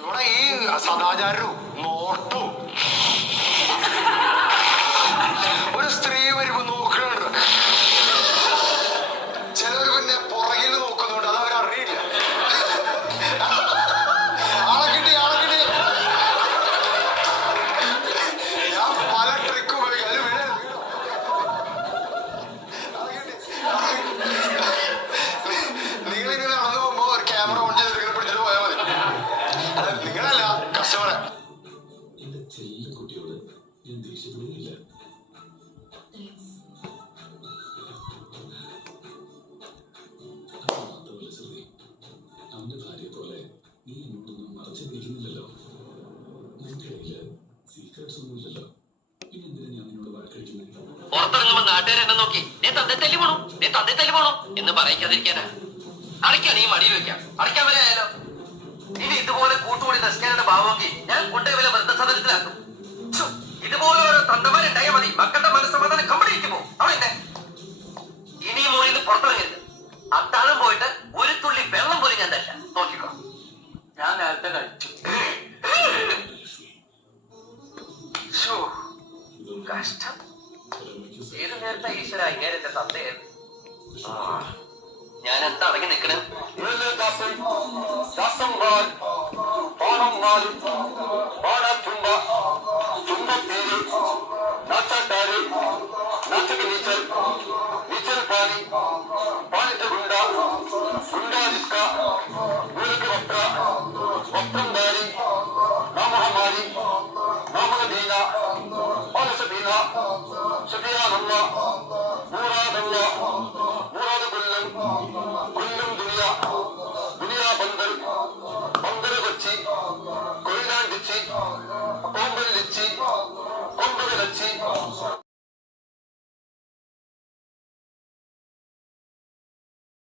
ഇവിടെ ഈ സദാചാരവും നോട്ടും ഒരു സ്ത്രീ വരുമ്പോ നോക്കണുണ്ട്. ചിലവർ പിന്നെ പുറകിൽ നോക്കുന്നുണ്ട്, അത് അവരറിയില്ല. ആളെ കിട്ടി. ഞാൻ പല ട്രിക്ക് ഉപയോഗിക്കും. അത് വീണ നിങ്ങളിങ്ങനെ നടന്നു പോകുമ്പോ ഒരു ക്യാമറ ഓൺ ചെയ്ത് പിടിച്ചിട്ട് പോയാൽ മതി. നിങ്ങളല്ല, കസ്റ്റമറെ. എന്റെ ചെല്ല കുട്ടിയോട് ഞാൻ ദേഷ്യപ്പെടുന്നില്ല. മാത്രമല്ല ശ്രുതി, അവന്റെ ഭാര്യയെ പോലെ നീ എന്നോടൊന്നും മറച്ചു പിടിക്കുന്നില്ലല്ലോ. നിന്റെ കയ്യില് സീക്രട്സ് ഒന്നുമില്ലല്ലോ. പിന്നെ എന്തിനാ ഞാൻ നിന്നോട് വഴക്കഴിക്കുന്നത്? പുറത്തിറങ്ങുമ്പോ നാട്ടുകാർ എന്നെ നോക്കി നീ തന്തേ തല്ലി പോണോ എന്ന് പറയിക്കാതിരിക്കാനാ. അടയ്ക്കാൻ ഈ മടിയിൽ വെക്കാം. അടയ്ക്കാൻ വരെ ആയാലോ. ഇനി ഇതുപോലെ കൂട്ടുകൂടി നശിക്കാനുള്ള ഭാവമെങ്കിൽ ഞാൻ കൊണ്ടുപോയി വൃദ്ധസദനത്തിലാക്കും. ഇതുപോലെ ഓരോ തന്തമാരുണ്ടായാൽ മതി. മക്കളുടെ മനസ്സമാധാനം കംപ്ലീറ്റ് പോകും. അവിടെ ഇനി മോളിൽ നിന്ന് പുറത്തിറങ്ങരുത്. അത്താഴം പോയിട്ട് ഒരു തുള്ളി വെള്ളം പോലും ഞാൻ തരില്ല. നോക്കിക്കോ. ഞാൻ നേരത്തെ കഴിച്ചു. കഷ്ടം. ഏത് നേരത്തെ ഈശ്വര ഇങ്ങനെ തന്തയായിരുന്നു. ഞാൻ എന്താ അടങ്ങി നിൽക്കണേ? दुनिया बंदर बंदर बच्ची कोयला लिच्ची कोंबल लिच्ची कोंबल लच्ची